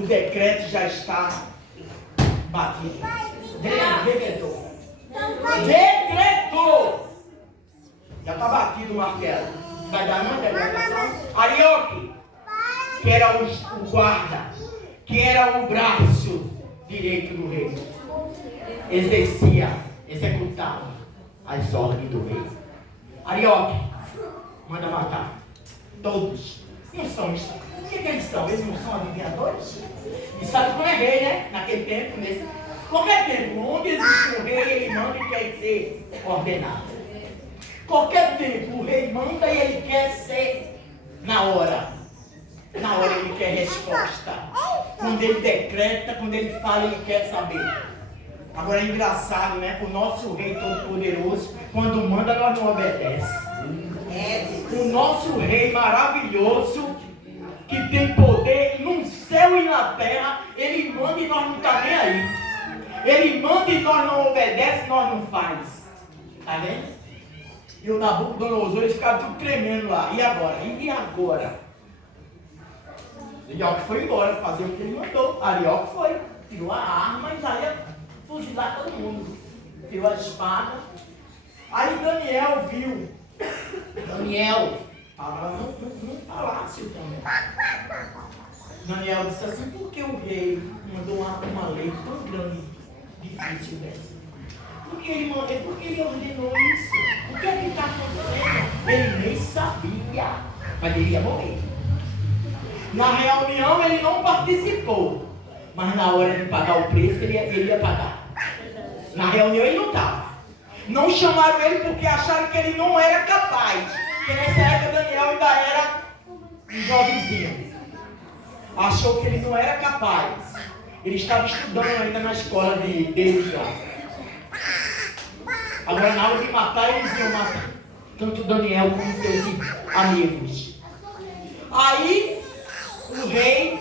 O decreto já está batido. Decretou. Decretou. Já está batido o martelo. Vai dar uma decretação. Arioque, que era o guarda, que era o braço direito do rei, executava as ordens do rei. Arioque, manda matar todos. Não são isso. O que eles são? Eles não são adivinhadores? E sabe como é rei, né? Naquele tempo, nesse qualquer tempo, onde existe um rei, ele manda e quer ser ordenado. Qualquer tempo, o rei manda e ele quer ser na hora. Na hora ele quer resposta. Quando ele decreta, quando ele fala, ele quer saber. Agora é engraçado, né? O nosso rei todo-poderoso, quando manda, nós não obedecemos. O nosso rei maravilhoso, que tem poder no céu e na terra, ele manda e nós não estamos nem aí. Ele manda e nós não obedecemos, nós não faz. Tá vendo? E o Nabucodonosor, eles ficaram tudo tremendo lá. E agora? E agora? Arioque foi embora fazer o que ele mandou. Arioque foi, tirou a arma e já ia fuzilar todo mundo. Tirou a espada. Aí Daniel viu. Daniel estava no palácio também. Daniel disse assim: por que o rei mandou uma lei tão grande, difícil dessa? Por que ele ordenou isso? O que é que está acontecendo? Ele nem sabia, mas ele ia morrer. Na reunião ele não participou, mas na hora de pagar o preço ele ia pagar. Na reunião ele não estava. Não chamaram ele porque acharam que ele não era capaz. Porque nessa época Daniel ainda era um jovenzinho. Achou que ele não era capaz. Ele estava estudando ainda na escola deles lá. Agora na hora de matar, eles iam matar. Tanto Daniel como seus amigos. Aí o rei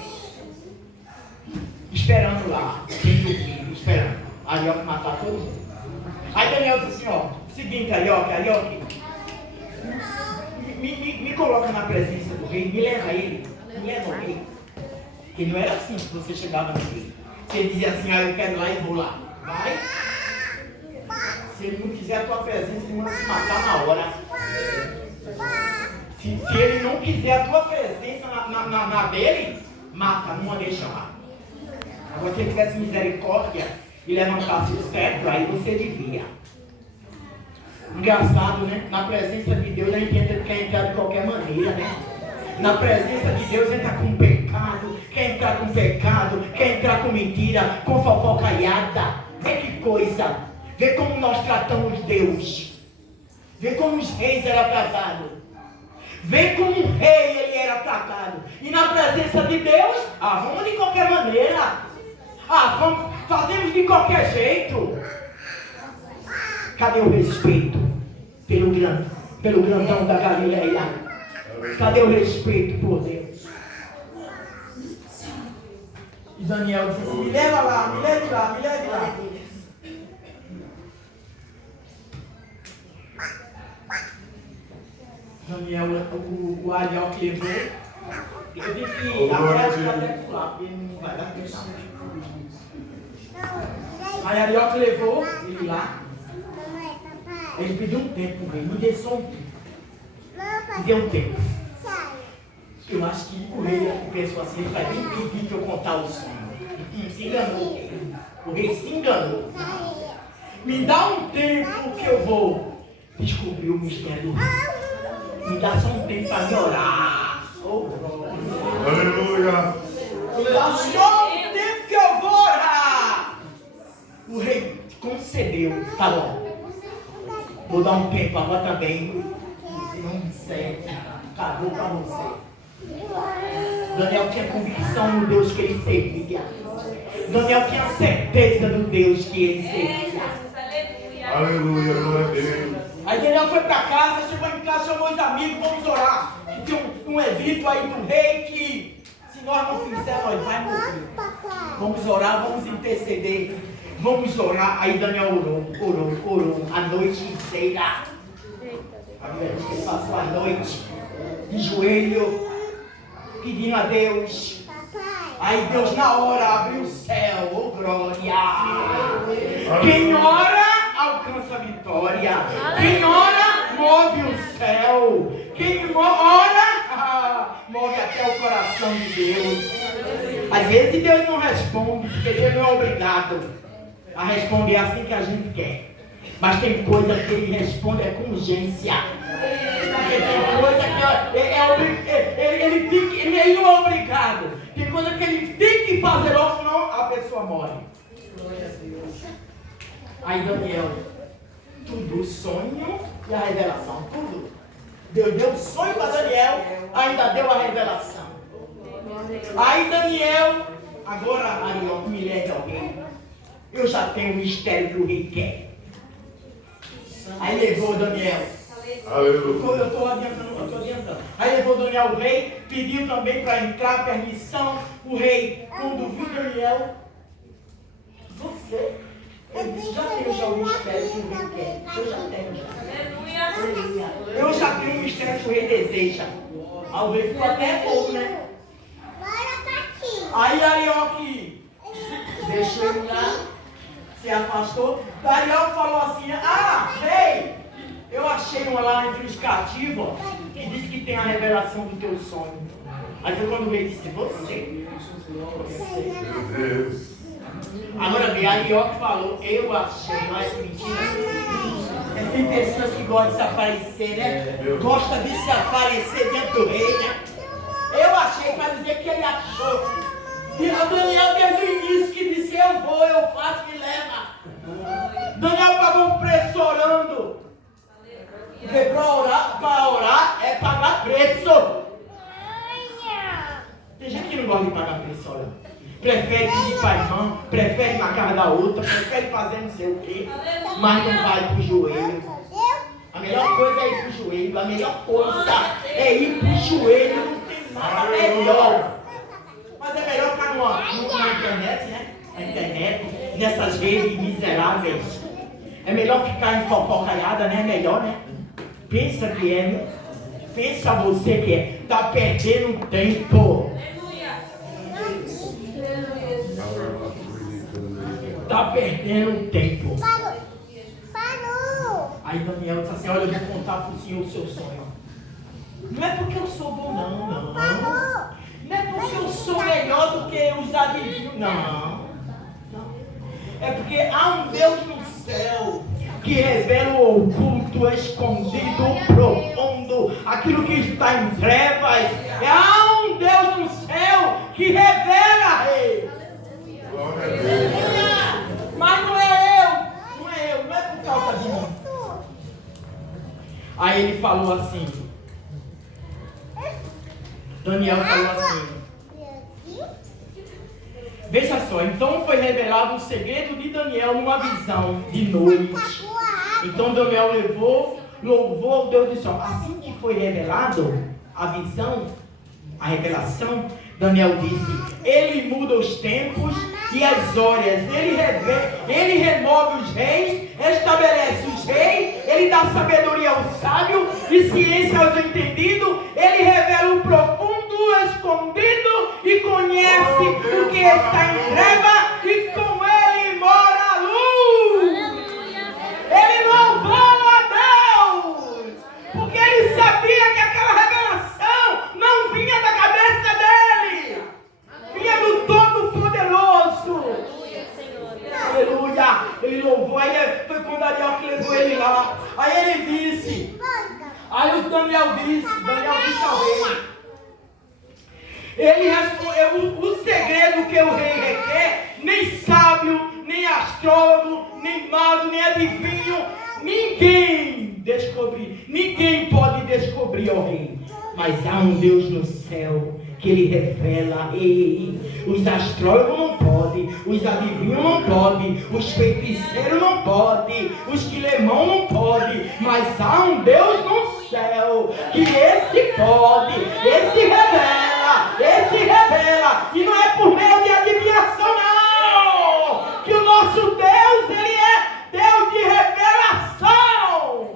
esperando lá, sem dormir, esperando. Arioque matar todo mundo. Aí Daniel disse assim, ó, seguinte, Arioque, me coloca na presença do rei, me leva ele, me leva ao rei. Porque não era assim que você chegava no rei. Você dizia assim, eu quero ir lá e vou lá. Vai. Se ele não quiser a tua presença, ele manda te matar na hora. Se ele não quiser a tua presença na dele, mata, não deixa lá. Agora, se ele tivesse misericórdia e levantasse o cetro, aí você devia. Engraçado, né? Na presença de Deus, a gente quer entrar de qualquer maneira, né? Na presença de Deus, entra com pecado, quer entrar com pecado, quer entrar com mentira, com fofocaiada. Vê que coisa! Vê como nós tratamos Deus. Vê como os reis eram tratados. Vê como um rei ele era tratado. E na presença de Deus, vamos de qualquer maneira. Fazemos de qualquer jeito. Cadê o respeito pelo grandão da Galileia? Cadê o respeito por Deus? E Daniel disse assim, me leva lá, me leve lá, me leve lá. Daniel, o Arioque levou. Eu disse que agora está até pular, porque não vai dar tempo. Aí Arioque levou ele lá. Ele pediu um tempo para ele, me deu só um tempo. Me deu um tempo. Eu acho que o rei pensou assim, ele vai me impedir que eu contar o sonho. Se enganou. O rei se enganou. Me dá um tempo que eu vou descobrir o mistério do rei. Me dá só um tempo para me orar. Aleluia. Me dá só um tempo que eu vou orar. O rei concedeu. Tá bom. Vou dar um tempo agora também. Não sei. Acabou para você. Daniel tinha convicção no Deus que ele servia. Daniel tinha certeza do Deus que ele servia. Aleluia, glória a Deus. Aí Daniel foi para casa, chegou em casa, chamou os amigos, vamos orar. Que tem um edito aí do rei que, se nós não fizermos, nós vamos morrer. Vamos orar, vamos interceder. Vamos orar. Aí Daniel orou a noite inteira. A Bíblia diz que ele passou a noite de joelho, pedindo a Deus Aí Deus na hora abriu o céu, oh glória. Quem ora alcança a vitória. Quem ora move o céu. Quem ora move até o coração de Deus. Às vezes Deus não responde, porque Deus não é obrigado a responder assim que a gente quer. Mas tem coisa que Ele responde com urgência. Porque tem coisa que ele não é obrigado. Tem coisa que Ele tem que fazer logo, senão a pessoa morre. Aí Daniel, tudo, o sonho e a revelação, tudo. Deus deu o sonho para Daniel, ainda deu a revelação. Aí Daniel, agora Arioque me leve ao rei. Eu já tenho o mistério que o rei quer. Aí levou Daniel. Eu estou adiantando. Aí levou Daniel ao rei, pediu também para entrar, permissão. O rei, quando viu Daniel, ele disse, já tenho o mistério que o rei quer. Eu já tenho. Eu já tenho o mistério que o rei deseja. Aí o rei ficou até pouco, né? Aí Arioque deixou ele lá, se afastou. Arioque falou assim, rei, eu achei uma lá entre os cativos que diz que tem a revelação do teu sonho. Aí foi quando o rei disse, você. Meu Deus. Agora vem, Arioque falou, eu achei, mas mentira. Tem pessoas que gostam de se aparecer, né? Gosta de se aparecer diante do rei, né? Eu achei para dizer que ele achou. E Daniel desde o início que disse, eu vou, eu faço, me leva. Daniel pagou um preço orando. Porque para orar é pagar preço. Tem gente que não gosta de pagar preço orando. Prefere pedir para a irmã, prefere ir na casa da outra, prefere fazer não sei o quê, mas não vai para o joelho. A melhor coisa é ir para o joelho, a melhor coisa é ir para o joelho, não tem nada melhor. Mas é melhor ficar na internet, né? Na internet, nessas redes miseráveis. É melhor ficar em fofocaiada, né? É melhor, né? Pensa que é, né? Pensa você que é. Tá perdendo tempo. Tá perdendo tempo. Aí Daniel disse assim, olha, eu vou contar para o senhor o seu sonho. Não é porque eu sou bom, não. Não é porque eu sou melhor do que os adivinhos, não. É porque há um Deus no céu que revela o oculto, escondido, profundo, aquilo que está em trevas. Há um Deus no céu que revela, rei. Glória a Deus. Mas não é por causa de mim. Aí ele falou assim, Daniel falou assim, veja só, então foi revelado o segredo de Daniel numa visão de noite. Então Daniel louvou ao Deus do céu. Assim que foi revelado a visão, a revelação, Daniel disse, ele muda os tempos e as horas, ele remove os reis, estabelece os reis, ele dá sabedoria ao sábio e ciência aos entendidos, ele revela o profundo, escondido e conhece o que está em treva e com ele mora a luz. Ele louvou a Deus, porque ele sabia que aquela revelação não vinha da cabeça dele, vinha do Todo-Poderoso. Aleluia. Ele louvou, aí foi quando Daniel que levou ele lá. Aí ele disse, aí o Daniel disse ao rei, ele respondeu, o segredo que o rei requer, nem sábio, nem astrólogo, nem mago, nem adivinho, ninguém pode descobrir, ó rei. Mas há um Deus no céu que ele revela. Os astrólogos não podem, os adivinhos não podem, os feiticeiros não podem, os quilemão não podem, mas há um Deus no céu que esse pode, esse revela, e não é por meio de adivinhação não, que o nosso Deus, ele é Deus de revelação,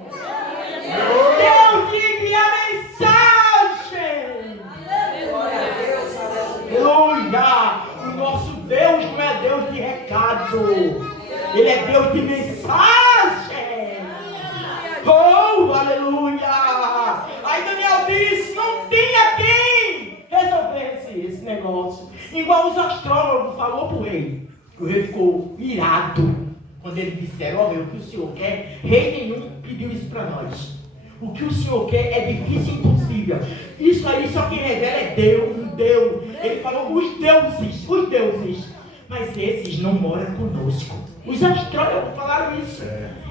Deus de enviar mensagem. Aleluia! nosso Deus não é Deus de recado. Ele é Deus de mensagem. Oh, aleluia. Aí Daniel disse, não tinha quem resolvesse esse negócio. Igual os astrólogos falou para o rei. O rei ficou irado quando eles disseram, ó, o que o senhor quer? Rei nenhum pediu isso para nós. O que o senhor quer é difícil e impossível. Isso aí só quem revela é Deus, um Deus. Ele falou, os deuses. Mas esses não moram conosco. Os astrólogos falaram isso.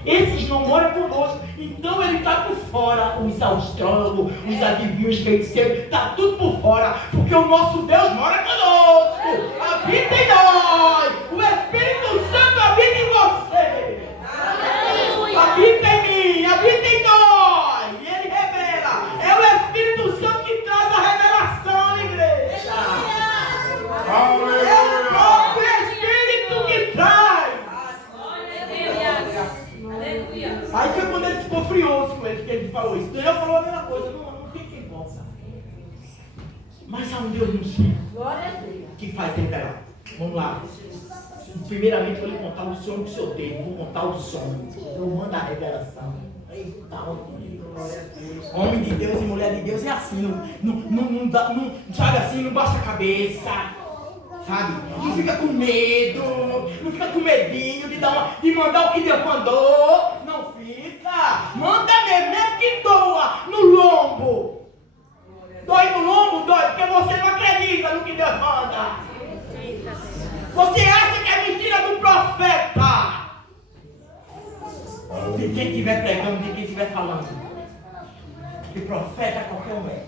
Esses não moram conosco. Então ele está por fora. Os astrólogos, os adivinhos, feiticeiros, está tudo por fora. Porque o nosso Deus mora conosco. Habita em nós. O Espírito Santo habita em você. Habita em mim, habita em nós. E ele revela. É o Espírito Santo que traz a revelação, igreja. É o próprio Espírito que traz. Aí foi quando ele ficou furioso com ele, que ele falou isso. Daniel falou a mesma coisa. Não tem quem possa. Mas há um Deus no céu que faz revelar. Vamos lá. Primeiramente eu vou lhe contar o sonho que o senhor teve. Vou contar o sonho. Eu mando a revelação. Eita, homem de Deus e mulher de Deus é assim. Não dá, sabe assim, não baixa a cabeça. Sabe? Não fica com medo. Não fica com medinho de mandar o que Deus mandou. Não fica. Manda mesmo que doa no lombo. Dói no lombo, dói, porque você não acredita no que Deus manda. Você acha que é mentira do profeta? De quem estiver pregando, de quem estiver falando. Que profeta qualquer um é.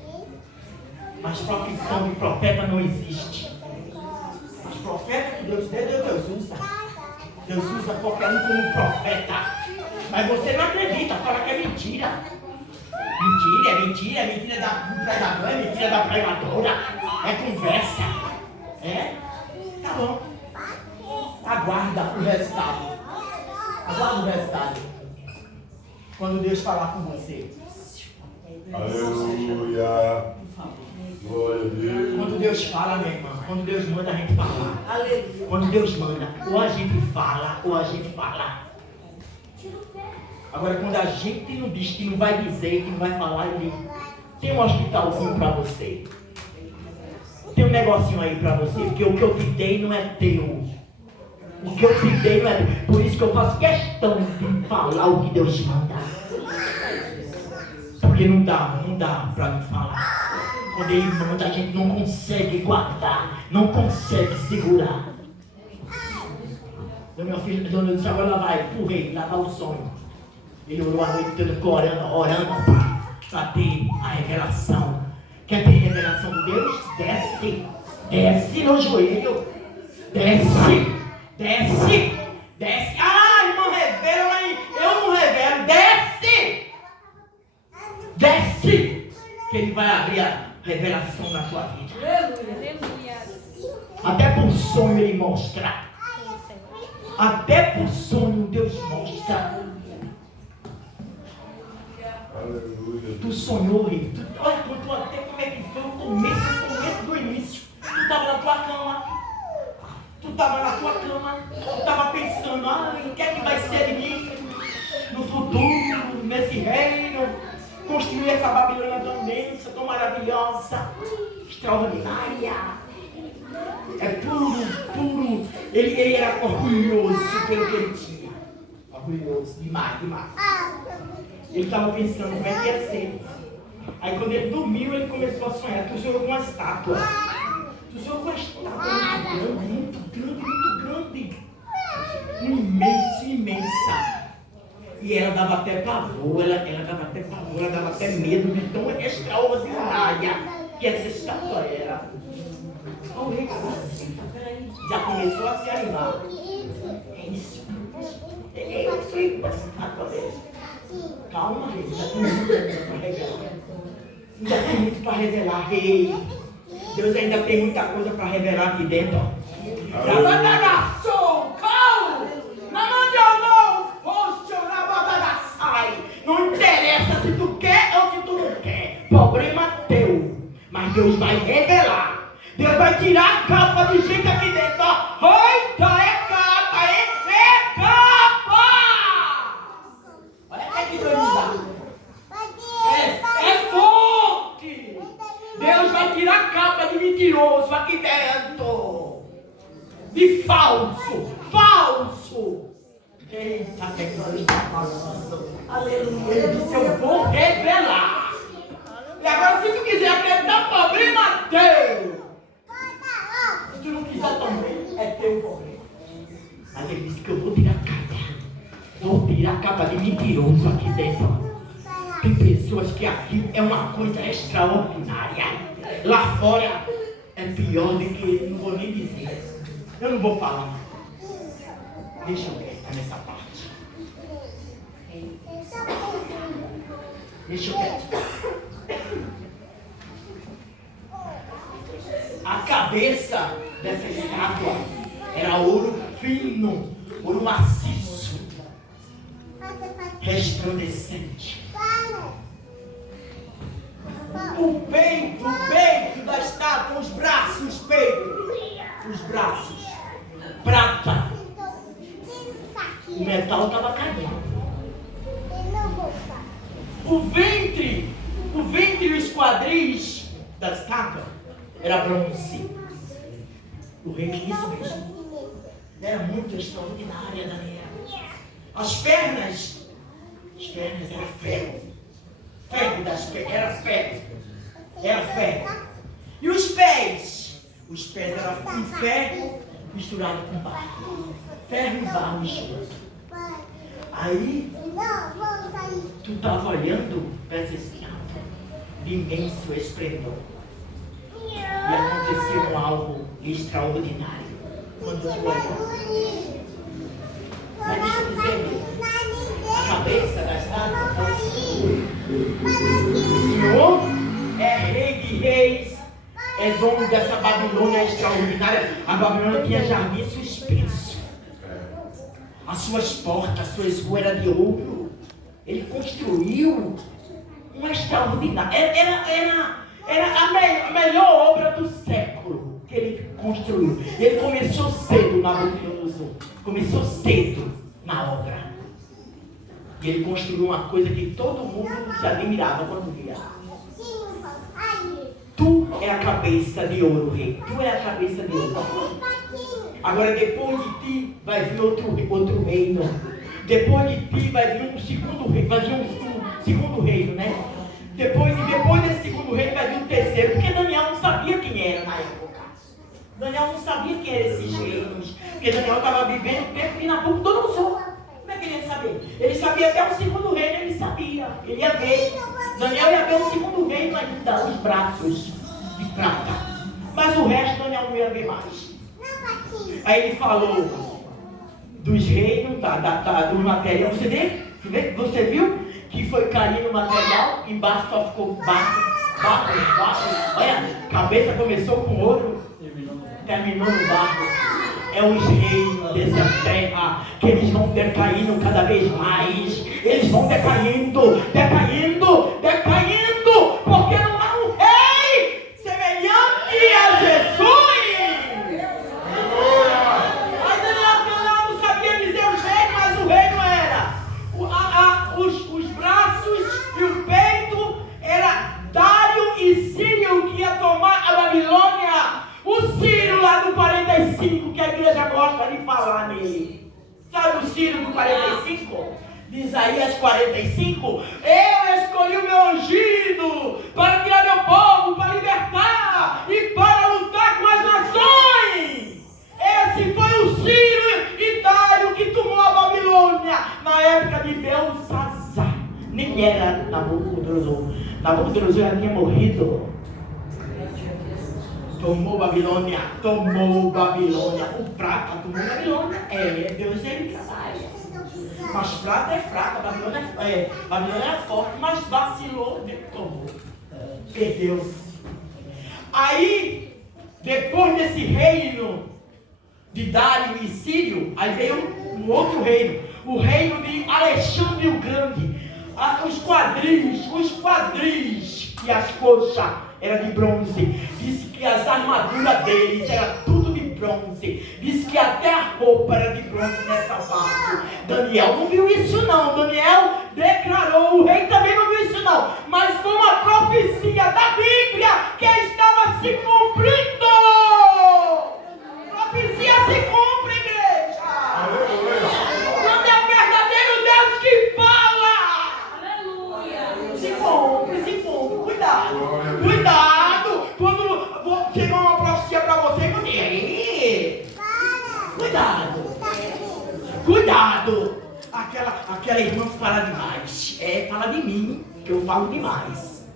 Mas profissão de profeta não existe. Mas profeta que Deus deu, Deus usa. Deus usa qualquer um como profeta. Mas você não acredita, fala que é mentira. Mentira do pregador, é mentira da pregadora. É conversa. É? Tá bom. Aguarda o resultado. Aguarda o resultado. Quando Deus falar com você. Aleluia. Glória a Deus. Quando Deus fala, minha irmã, quando Deus manda a gente falar. Aleluia. Quando Deus manda, ou a gente fala, ou a gente fala. Agora, quando a gente não diz que não vai dizer, que não vai falar, ele tem um hospitalzinho para você. Tem um negocinho aí para você, porque o que eu te dei não é teu. O que eu te dei não é teu. Por isso que eu faço questão de falar o que Deus manda. Porque não dá para me falar. Quando Ele manda, a gente não consegue guardar, não consegue segurar. Então, meu filho, Dona disse, agora ela vai pro rei, lá vai o sonho. Ele orou a noite toda orando para ter a revelação. Quer ter revelação de Deus? Desce no joelho. Desce. Ah, irmão, revela aí. Eu não revelo. Desce. Que Ele vai abrir a revelação na tua vida. Até por sonho Ele mostra. Até por sonho Deus mostra. Aleluia. Tu sonhou, rei. Olha até como é que foi o começo do início. Tu estava na tua cama. Tu estava pensando, o que é que vai ser de mim no futuro, nesse reino. Construir essa Babilônia tão imensa, tão maravilhosa, extraordinária. É puro. Ele era orgulhoso pelo que ele tinha. Orgulhoso, demais. Ele estava pensando como é que ia ser. Aí quando ele dormiu, ele começou a sonhar. Tu sonhou com uma estátua. Muito grande. Imensa. E ela dava até pavor, ela dava até medo de tão extraordinária que essa estátua era. O rei já começou a se animar. É isso. Uma estátua dessa. Calma, rei, ainda tem muito para revelar. Ainda tem muito para revelar, rei. Deus ainda tem muita coisa para revelar aqui dentro. Não interessa se tu quer ou se tu não quer. Problema teu. Mas Deus vai revelar. Deus vai tirar a capa de gente aqui dentro. Eita, é capa, é capa! Olha que doido. É forte. Deus vai tirar a capa de mentiroso aqui dentro. De falso. Eita, que glória está falando. Aleluia. Ele disse, eu vou revelar. E agora, se tu quiser acreditar, problema teu. Se tu não quiser também, é teu problema. Mas ele disse que eu vou tirar a capa. Vou tirar a capa de mentiroso aqui dentro. Tem pessoas que aqui é uma coisa extraordinária. Lá fora é pior do que, não vou nem dizer. Eu não vou falar. Deixa eu ver nessa parte. Deixa eu ver. A cabeça dessa estátua era ouro fino, ouro maciço, resplandecente. O peito da estátua, os braços, os braços, prata. O metal estava caindo. O ventre e os quadris da estátua era bronze. O rei isso mesmo. Era muito extraordinária, Daniel. As pernas eram ferro. Ferro das pernas, era ferro. E os pés eram ferro misturado com barro. Ferro e barro misturado. Aí, tu estava olhando para essa estátua de imenso esplendor. E aconteceu algo extraordinário quando tu olhou. Mas deixa eu dizer, a cabeça da estátua o Senhor é rei de reis, é dono dessa Babilônia extraordinária. A Babilônia tinha jardim suspenso. As suas portas, as suas ruas eram de ouro. Ele construiu uma extraordinária. Era a melhor obra do século que ele construiu. Ele começou cedo na Babilônia. Começou cedo na obra. E ele construiu uma coisa que todo mundo se admirava quando via. Tu é a cabeça de ouro, rei. Tu é a cabeça de ouro. Agora depois de ti vai vir outro reino. Depois de ti vai vir um segundo reino. Vai vir um segundo reino, né? Depois desse segundo reino vai vir um terceiro. Porque Daniel não sabia quem era na época. Daniel não sabia quem eram esses reinos. Porque Daniel estava vivendo o tempo de Nabucodonosor. Como é que ele ia saber? Ele sabia até o segundo reino, ele sabia. Ele ia ver. Daniel ia ver o segundo reino ainda, os braços de prata. Mas o resto Daniel não ia ver mais. Aí ele falou dos reinos, do material. Você viu que foi caindo o material, embaixo só ficou barro. Olha, a cabeça começou com ouro, terminou no barro. É os reinos dessa terra que eles vão decaindo cada vez mais. Eles vão decaindo, porque não há um rei semelhante a Jesus. Os braços e o peito era Dário e Sírio que ia tomar a Babilônia. O Sírio lá do 45, que a igreja gosta de falar nele. Sabe o Sírio do 45? De Isaías 45? Eu escolhi o meu ungido para tirar meu povo, para libertar e para lutar com as nações. Esse foi o Sírio e Dário que tomou a Babilônia na época de Belsazar. Nem era Nabucodonosor. Nabucodonosor já tinha morrido. Tomou Babilônia. O prata tomou Babilônia. Deus ele trabalha. Mas prata é fraca, Babilônia era forte, mas vacilou, tomou. Perdeu-se. Aí, depois desse reino de Dário e Sírio, aí veio um outro reino, o reino de Alexandre o Grande. Os quadris e as coxas eram de bronze. Disse que as armaduras deles eram tudo de bronze. Diz que até a roupa era de bronze nessa parte. Daniel não viu isso não. Daniel declarou, o rei também não viu isso não. Mas foi uma profecia da Bíblia que estava se cumprindo. Profecia se cumpre, igreja. Quando é o verdadeiro Deus que fala. Aleluia. Se cumpre, cuidado. Cuidado. Quando chegar uma profecia para você, você... Cuidado. Aquela irmã fala demais. Fala de mim, que eu falo demais.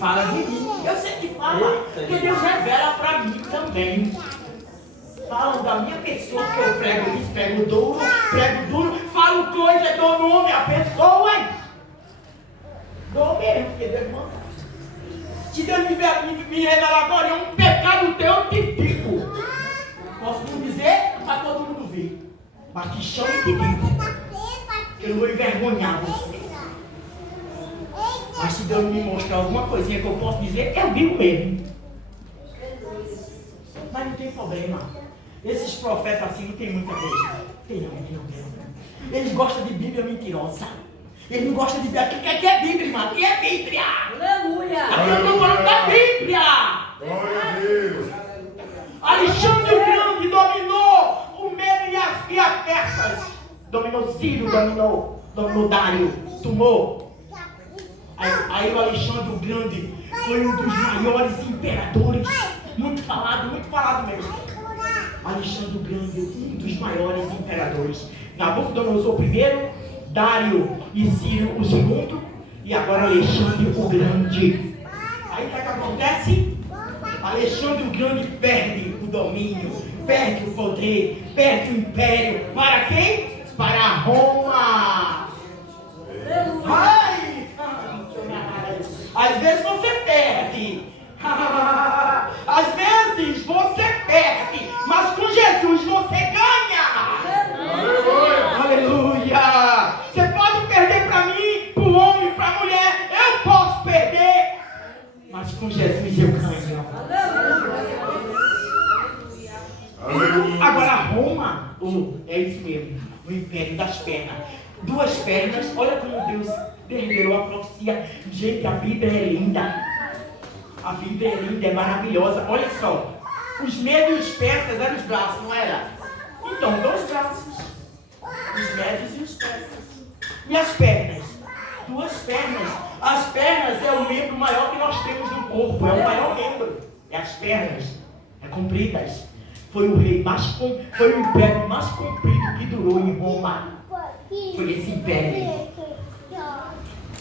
Fala de mim. Eu sei que fala, porque Deus revela para mim também. Falam da minha pessoa, que eu prego isso, prego duro, falo coisa, dou nome à pessoa. Dou mesmo, porque Deus manda. Se Deus me revelar agora, é um pecado teu, eu te digo. Posso não dizer, mas todo mundo vê. Mas te chamo e te digo. Eu não vou envergonhar você. Mas se Deus me mostrar alguma coisinha que eu posso dizer, eu digo mesmo. Mas não tem problema. Esses profetas assim não tem muita coisa. Tem não. Eles gostam de Bíblia mentirosa. Eles não gostam de Bíblia. O que é Bíblia, irmão? O que é Bíblia? Aleluia! Aqui eu estou falando da Bíblia. Glória a Deus. Alexandre o Grande dominou o Medo e as Persas. Dominou Ciro, dominou Dário, tomou. Aí o Alexandre o Grande foi um dos maiores imperadores. Muito falado mesmo. Alexandre o Grande, um dos maiores imperadores. Nabucodonosor I, Dário e Ciro o segundo, e agora Alexandre o Grande. Aí o que acontece? Alexandre o Grande perde o domínio, perde o poder, perde o império. Para quem? Para Roma. Ai, às vezes você perde. Às vezes você perde, mas com Jesus você ganha. Aleluia. Você pode perder para mim, para o homem, para a mulher. Eu posso perder, mas com Jesus eu ganho. Agora Roma, é isso mesmo, o império das pernas. Duas pernas, olha como Deus revelou a profecia. Gente, a Bíblia é linda. A Bíblia é linda, é maravilhosa. Olha só, os médios e os persas eram os braços, não era? Então, dois braços. Os médios e os persas. E as pernas? Duas pernas. As pernas é o membro maior que nós temos no corpo. É o maior membro. É as pernas. É compridas. Foi o império mais comprido que durou em Roma. Foi esse império.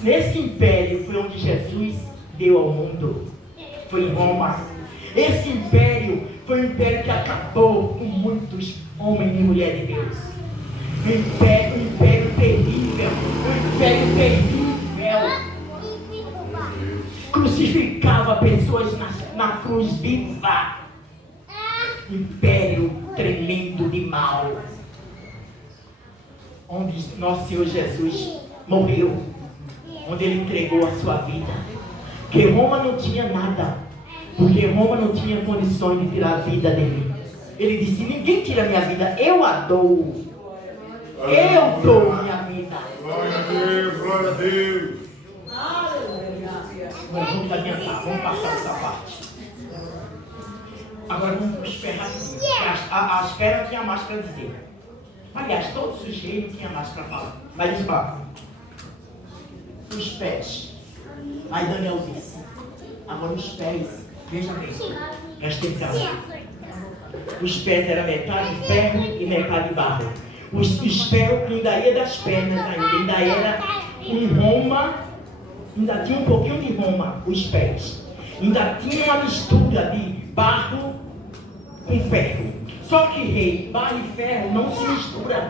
Nesse império foi onde Jesus deu ao mundo. Foi em Roma. Esse império foi um império que acabou com muitos homens e mulheres de Deus. Um império terrível. Um império terrível. Crucificava pessoas na cruz viva. Império tremendo de mal. Onde nosso Senhor Jesus morreu. Onde Ele entregou a sua vida. Porque Roma não tinha nada. Porque Roma não tinha condições de tirar a vida dele. Ele disse, ninguém tira a minha vida, eu a dou. Eu dou minha vida. Glória a Deus, glória a Deus. Agora vamos adiantar, vamos passar essa parte. Agora vamos esperar. As pernas tinham mais para dizer. Aliás, todos os reis tinham mais para falar. Mas os pés. Aí Daniel disse, agora os pés, veja bem, presta atenção. Os pés eram metade ferro e metade barro. Os pés ainda ia das pernas ainda era em Roma, ainda tinha um pouquinho de Roma, os pés. Ainda tinha uma mistura de barro com ferro. Só que rei, barro e ferro não se misturam.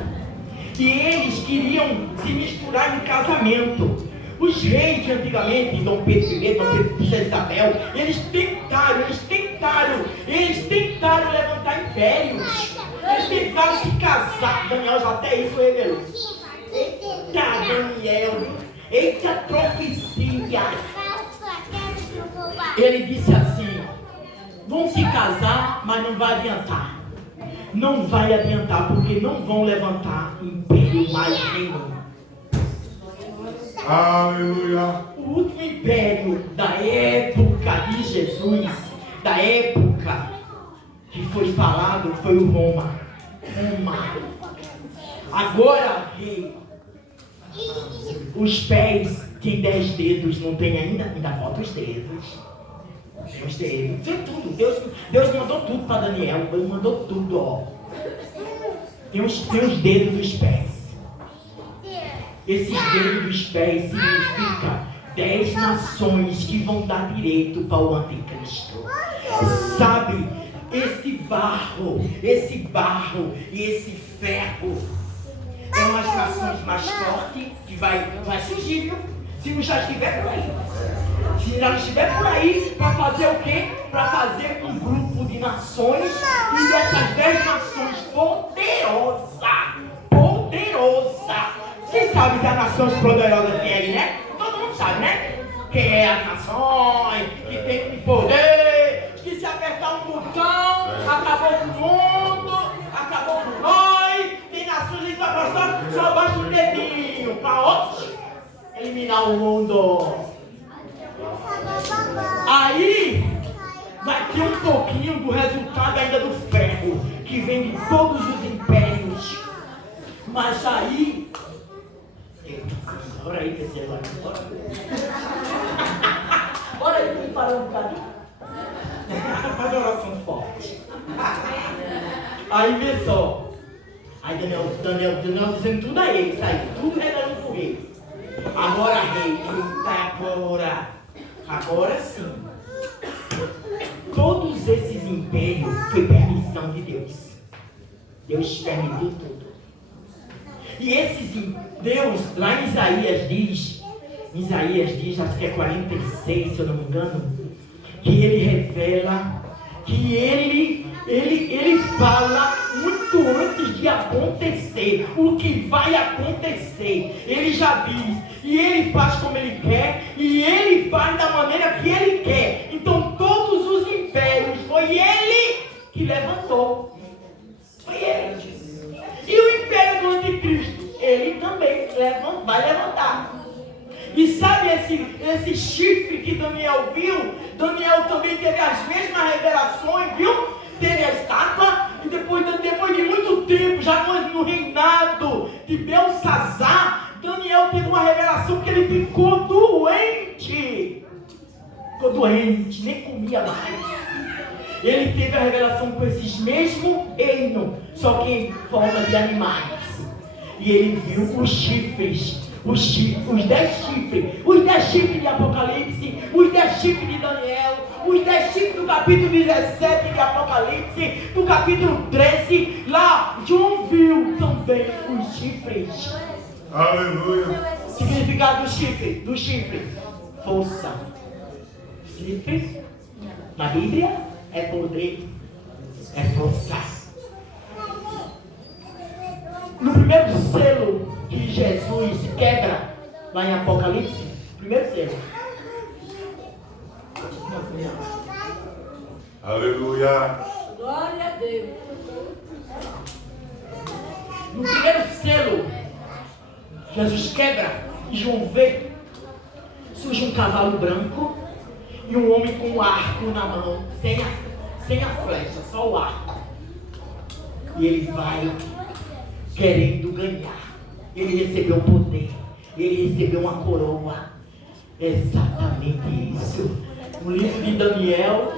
E eles queriam se misturar em casamento. Os reis de antigamente, Dom Pedro I, Dom Pedro Isabel, eles tentaram levantar impérios. Eles tentaram se casar. Daniel já até isso revelou. Eita, Daniel, eita profecia. Ele disse assim, vão se casar, mas não vai adiantar. Não vai adiantar, porque não vão levantar império mais nenhum. Aleluia. O último império da época de Jesus, da época que foi falado, foi o Roma. Agora, rei, os pés têm 10 dedos, não tem ainda? Ainda falta os dedos. Tem os dedos, tem tudo. Deus mandou tudo para Daniel, Deus mandou tudo, ó. Tem os dedos dos pés. Esses dedos dos pés significa 10 nações que vão dar direito para o anticristo. Sabe, esse barro e esse ferro é umas nações mais fortes que vai surgir, viu? Se não já estiver por aí. Se não estiver por aí, para fazer o quê? Para fazer um grupo de nações e dessas 10 nações poderosa. Vocês sabem que as nações poderosas tem aí, né? Todo mundo sabe, né? Que é as nações, que tem poder, que se apertar um botão, acabou com o mundo, acabou com nós. Tem nações que só basta um dedinho para outros eliminar o mundo. Aí vai ter um pouquinho do resultado ainda do ferro, que vem de todos os impérios. Mas aí, bora aí, terceiro ano, bora. Bora aí, vamos parar um bocadinho. Faz uma oração forte. Aí vê só. Aí Daniel dizendo tudo a ele, saiu, tudo regalando por ele. Agora, rei, agora sim. Todos esses impérios foi permissão de Deus. Deus permitiu tudo. E Deus, lá em Isaías diz, acho que é 46, se eu não me engano, que ele revela, que ele fala muito antes de acontecer, o que vai acontecer. Ele já diz, e ele faz como ele quer, e ele faz da maneira que ele quer. Então todos os impérios, foi ele que levantou. Foi ele. E o império do anticristo, ele também vai levantar. E sabe esse chifre que Daniel viu? Daniel também teve as mesmas revelações, viu? Teve a estátua, e depois de muito tempo, já no reinado de Belsazar, Daniel teve uma revelação que ele ficou doente. Nem comia mais. Ele teve a revelação com esses mesmos reinos, só que em forma de animais. E ele viu os chifres, os 10 chifres de Apocalipse, os 10 chifres de Daniel, os 10 chifres do capítulo 17 de Apocalipse, do capítulo 13, lá João viu também os chifres. Aleluia. Significado do chifre, força. Chifre, na Bíblia, é poder, é força. No primeiro selo que Jesus quebra, lá em Apocalipse, primeiro selo. Aleluia. Glória a Deus. No primeiro selo, Jesus quebra e João vê, surge um cavalo branco e um homem com um arco na mão, sem a flecha, só o arco. E ele vai querendo ganhar. Ele recebeu poder, ele recebeu uma coroa. Exatamente isso. O livro de Daniel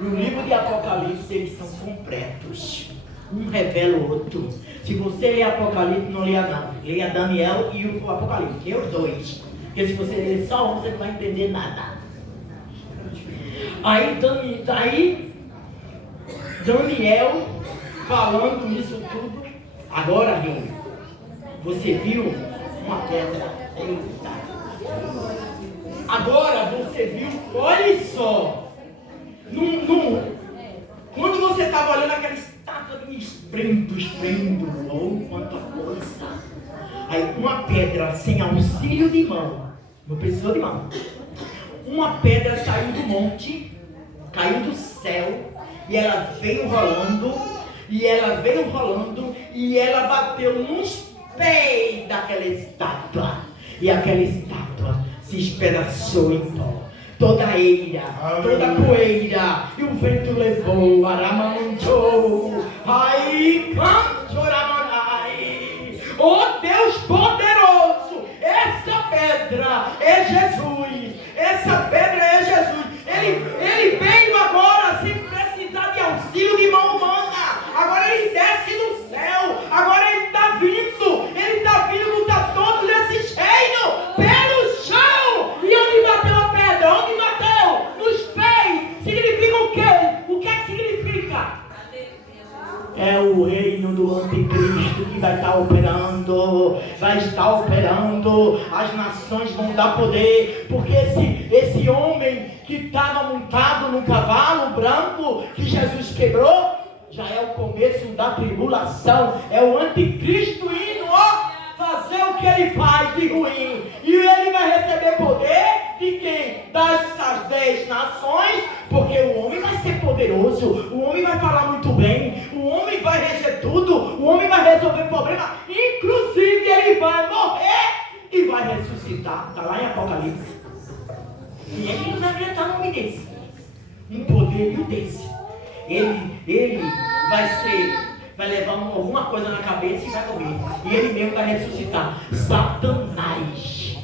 e o livro de Apocalipse, eles são completos. Um revela o outro. Se você ler Apocalipse, não leia não. Leia Daniel e o Apocalipse. Leia os dois. Porque se você ler só um, você não vai entender nada. Aí Daniel falando isso tudo. Agora, Rio, você viu uma pedra. Eita. Agora você viu, olha só. Quando você estava olhando aquela estátua de esplêndido, oh, quanta coisa. Aí uma pedra sem auxílio de mão, não precisou de mão. Uma pedra saiu do monte, caiu do céu, e ela veio rolando, e ela bateu nos pés daquela estátua, e aquela estátua se espedaçou em pó. Toda a eira, toda a poeira, e o vento levou, Aramanjou, ai, Canchoramanai, oh Deus poderoso, essa pedra é Jesus, ele veio agora sem precisar de auxílio de mão humana, agora ele desce do céu, agora ele está vindo lutar todos esses reinos pelo chão. E onde bateu a pedra? Onde bateu? Nos pés. Significa o quê? O que é que significa? É o reino do anticristo que vai estar operando, as nações vão dar poder, porque esse homem que estava montado no cavalo branco, que Jesus quebrou, já é o começo da tribulação, é o anticristo indo fazer o que ele faz de ruim, e ele vai receber poder de quem? Dessas 10 nações, porque o homem vai ser poderoso, o homem vai falar muito bem, o homem vai reger tudo, o homem vai resolver problema, inclusive ele vai morrer e vai ressuscitar. Está lá em Apocalipse. E ele não vai aguentar nome desse, um poderio desse. Ele vai levar alguma coisa na cabeça e vai morrer. E ele mesmo vai ressuscitar. Satanás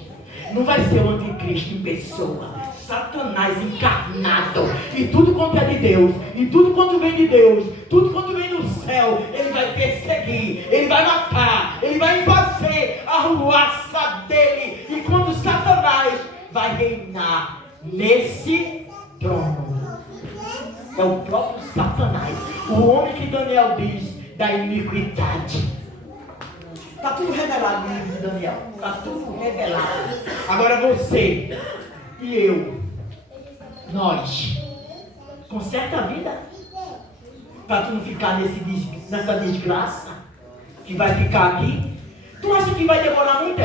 não vai ser o anticristo em pessoa. Satanás encarnado. E tudo quanto é de Deus, e tudo quanto vem de Deus, tudo quanto vem do céu, ele vai perseguir, ele vai matar, ele vai fazer a ruaça dele. E quando Satanás vai reinar nesse trono, é o próprio Satanás, o homem que Daniel diz da iniquidade. Está tudo revelado no livro de Daniel. Está tudo revelado. Agora você e eu, nós, conserta a vida para tu não ficar nessa desgraça que vai ficar aqui. Tu acha que vai demorar muito?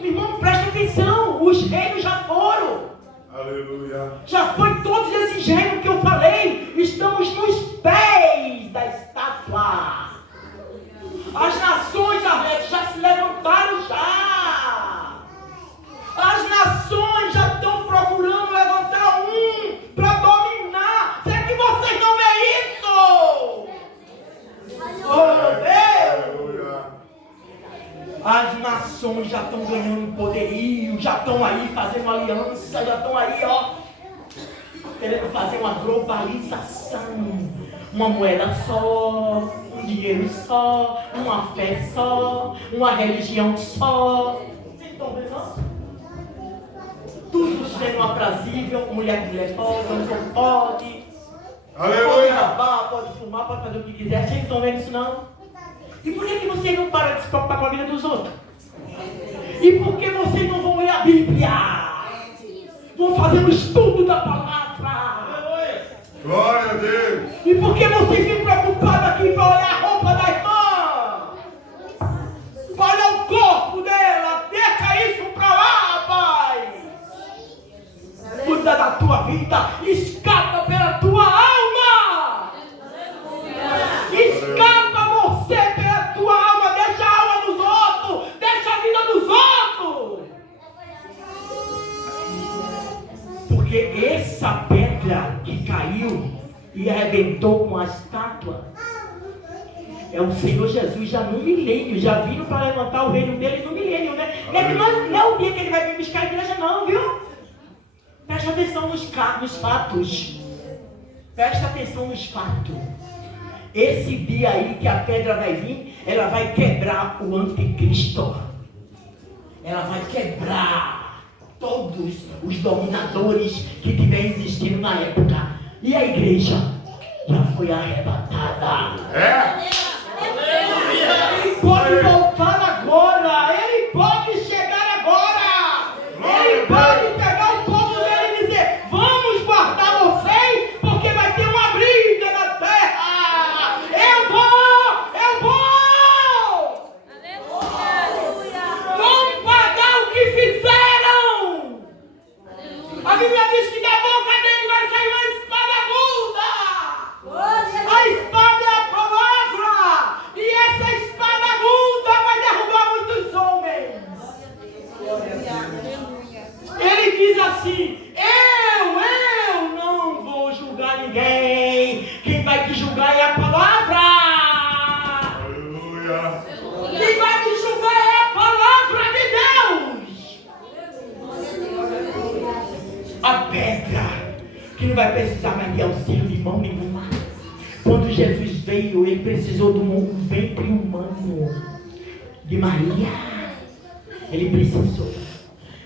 Meu irmão, presta atenção. Os reinos já foram. Aleluia. Já foi todos esses reinos que eu falei. Estamos nos pés da estátua. As nações, Arlete, já se levantaram já. As nações já estão procurando levantar para dominar. Será que vocês não veem isso? Oh, Deus! As nações já estão ganhando poderio, já estão aí fazendo aliança, já estão aí, querendo fazer uma globalização. Uma moeda só, um dinheiro só, uma fé só, uma religião só. Vocês estão vendo, não? Tudo sendo aprazível, mulher pode, homem pode. Aleluia. Pode rabar, pode fumar, pode fazer o que quiser. Vocês estão vendo isso, não? E por que vocês não param de se preocupar com a vida dos outros? E por que vocês não vão ler a Bíblia? Vão fazer um estudo da palavra. Glória a Deus. E por que vocês ficam preocupados aqui para olhar a roupa da irmã? Para olhar o corpo dela? Deixa isso para lá, pai. Cuida da tua vida. Escapa pela tua alma. Escapa você pela tua alma. Deixa a alma dos outros. Deixa a vida dos outros. Porque essa pedra que caiu e arrebentou com a estátua é o Senhor Jesus já no milênio, já vindo para levantar o reino dele no milênio, né? Não é o dia que ele vai vir buscar a igreja, não, viu? Presta atenção nos fatos. Presta atenção nos fatos. Esse dia aí que a pedra vai vir, ela vai quebrar o anticristo. Ela vai quebrar todos os dominadores que tiverem existindo na época. E a igreja já foi arrebatada. Ele pode voltar agora. Ele pode chegar agora. Ele pode pegar o povo dele e dizer: vamos guardar vocês, porque vai ter uma briga na terra. Eu vou. Vão pagar o que fizeram. A Bíblia diz que da boca dele vai sair uma espada aguda. ele precisou de um ventre humano de Maria. Ele precisou.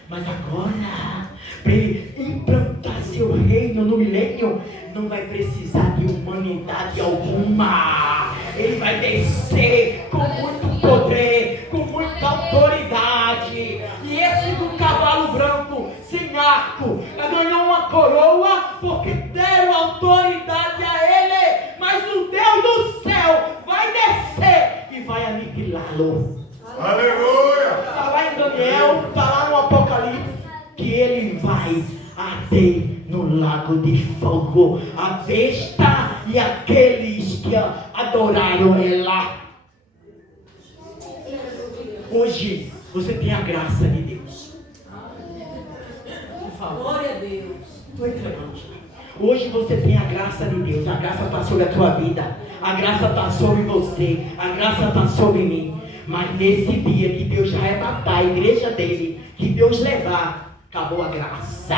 Mas agora, para ele implantar seu reino no milênio, não vai precisar de humanidade alguma. Ele vai descer com muito poder, com muita autoridade. E esse do cavalo branco, sem arco, ganhou uma coroa porque deram autoridade a ele. Mas o Deus do céu vai descer e vai aniquilá-lo. Aleluia! Está lá em Daniel, está lá no Apocalipse, que ele vai arder no lago de fogo, a besta e aqueles que adoraram ela. Hoje você tem a graça de Deus. Por favor. Glória a Deus. Estou entregando. Hoje você tem a graça de Deus. A graça está sobre a tua vida. A graça está sobre você. A graça está sobre mim. Mas nesse dia que Deus já arrebatar a igreja dele, que Deus levar, acabou a graça.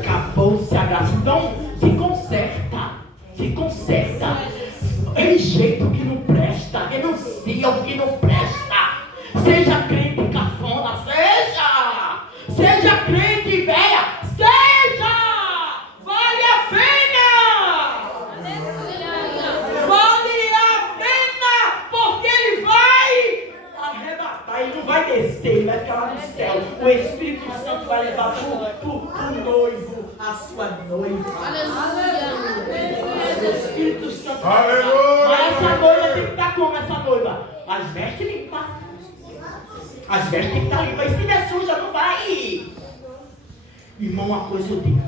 Acabou-se a graça. Então, se conserta. Se conserta. Rejeita o que não presta. Denuncia o que não presta. Seja crente cafona. Seja crente velha. Vale a pena. Vale a pena. Porque ele vai arrebatar. Ele não vai descer. Ele vai ficar lá no céu. O Espírito Santo vai levar pro noivo a sua noiva. O Espírito Santo. Aleluia! Mas essa noiva tem que estar como essa noiva? As vestes limpas. As vestes tem que estar limpas. E se der suja, não vai. Irmão, uma coisa eu digo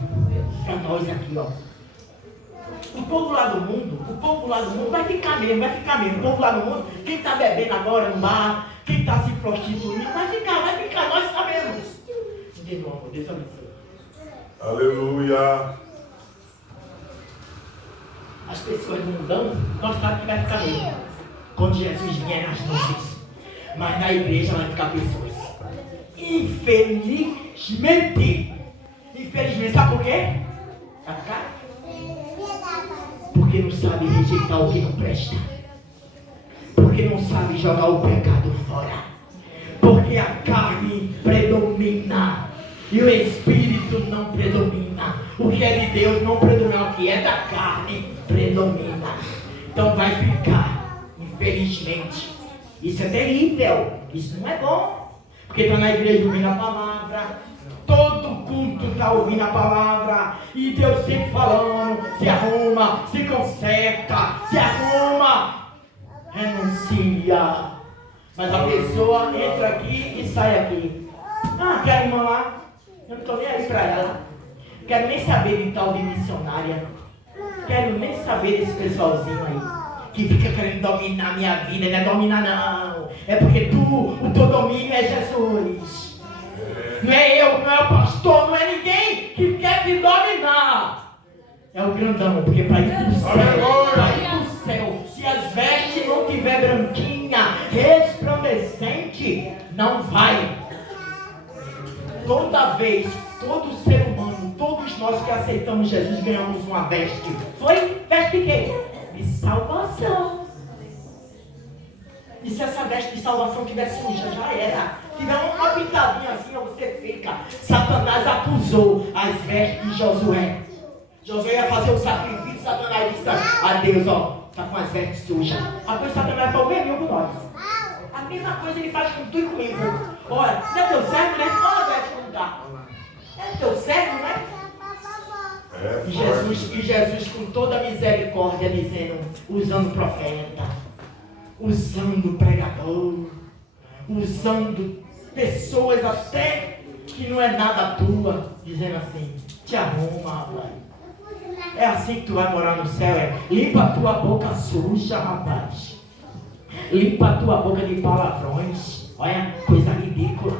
para nós aqui, ó. O povo lá do mundo vai ficar mesmo. O povo lá do mundo, quem está bebendo agora no bar, quem está se prostituindo, vai ficar, nós sabemos. De novo, Deus abençoe. Aleluia! As pessoas do mundão, nós sabemos que vai ficar mesmo. Quando Jesus vier nas nuvens. Mas na igreja vai ficar pessoas. Infelizmente, sabe por quê? Vai ficar? Porque não sabe rejeitar o que não presta. Porque não sabe jogar o pecado fora. Porque a carne predomina e o Espírito não predomina. O que é de Deus não predomina. O que é da carne predomina. Então vai ficar, infelizmente. Isso é terrível. Isso não é bom. Porque está na igreja ouvindo a palavra. Todo culto está ouvindo a palavra. E Deus sempre falando. Se arruma, se conserta, se arruma. Renuncia. Mas a pessoa entra aqui e sai aqui. Ah, quero irmã lá. Eu não estou nem aí para ela. Quero nem saber de tal de missionária. Quero nem saber desse pessoalzinho aí. Que fica querendo dominar a minha vida. Não é dominar não. É porque o teu domínio é Jesus. Não é eu, não é o pastor, não é ninguém que quer te dominar. É o grandão, porque para ir para o céu, se as vestes não tiver branquinha, resplandecente, não vai. Toda vez, todo ser humano, todos nós que aceitamos Jesus ganhamos uma veste. Foi veste de quê? De salvação. E se essa veste de salvação tiver suja, já era. Tiver uma pitadinha assim, você fica. Satanás acusou as vestes de Josué. Josué ia fazer o sacrifício, Satanás disse a Deus, ó, tá com as vestes sujas. Depois Satanás falou, vem com nós. A mesma coisa ele faz com tu e comigo. Olha, não é teu servo, né? Olha a veste como tá. É teu servo, né? E Jesus com toda a misericórdia dizendo, usando profeta, usando pregador, usando pessoas até que não é nada tua, dizendo assim, te arruma, rapaz. É assim que tu vai morar no céu, limpa a tua boca suja, rapaz. Limpa a tua boca de palavrões. Olha, coisa ridícula.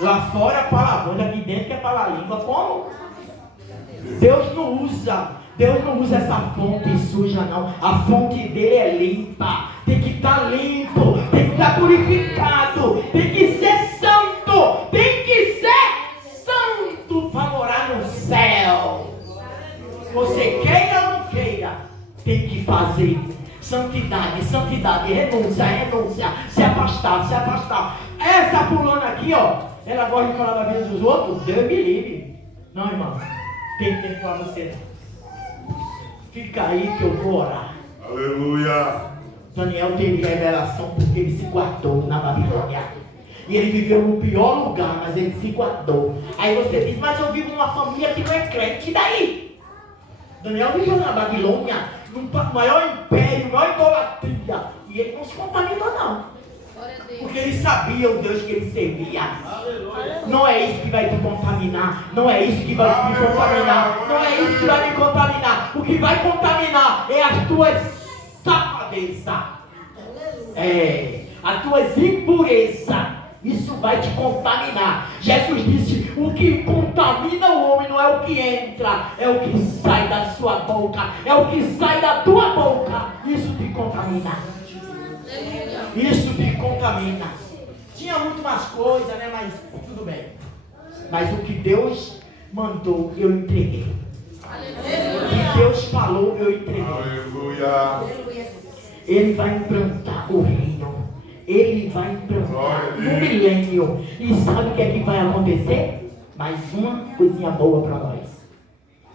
Lá fora palavrões, aqui dentro é para a língua. Como? Deus não usa essa fonte suja não. A fonte dele é limpa. Tem que estar limpo. Tem que estar purificado. Tem que ser santo. Tem que ser santo para morar no céu. Você queira ou não queira, tem que fazer santidade, santidade, renúncia, renúncia, se afastar, se afastar. Essa fulana aqui, ó, ela gosta de falar da vida dos outros, Deus me livre. Não, irmão, tem tempo para você não. Fica aí que eu vou orar. Aleluia. Daniel teve revelação porque ele se guardou na Babilônia. E ele viveu no pior lugar, mas ele se guardou. Aí você diz, mas eu vivo numa família que não é crente, e daí? Daniel viveu na Babilônia, no maior império, maior idolatria. E ele não se contaminou não. Porque ele sabia o Deus que ele servia. Não é isso que vai te contaminar. Não é isso que vai te contaminar. Não é isso que vai te contaminar. O que vai contaminar é as tuas safadezas. As tuas impurezas. Isso vai te contaminar. Jesus disse, o que contamina o homem não é o que entra, é o que sai da sua boca, é o que sai da tua boca. Isso te contamina. Isso te contamina. Tinha muito mais coisas, né? Mas tudo bem. Mas o que Deus mandou, eu entreguei. O que Deus falou, eu entreguei. Aleluia. Ele vai implantar o reino. Ele vai implantar no milênio. E sabe o que é que vai acontecer? Mais uma coisinha boa para nós.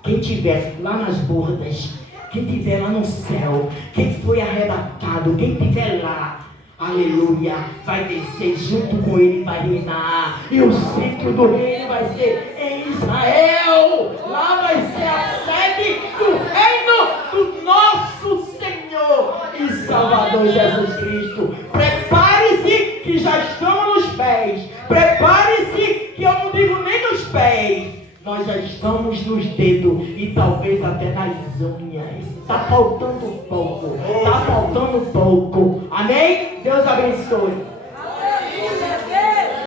Quem estiver lá nas bordas, quem estiver lá no céu, quem foi arrebatado, quem estiver lá, aleluia, vai descer junto com ele, vai reinar. E o centro do reino vai ser em Israel. Lá vai ser a sede do reino do nosso Senhor e Salvador Jesus Cristo. Prepare-se que já estamos nos pés. Prepare-se que eu não digo nem nos pés. Nós já estamos nos dedos e talvez até nas unhas. Está faltando pouco. Está faltando pouco. Amém? Deus abençoe.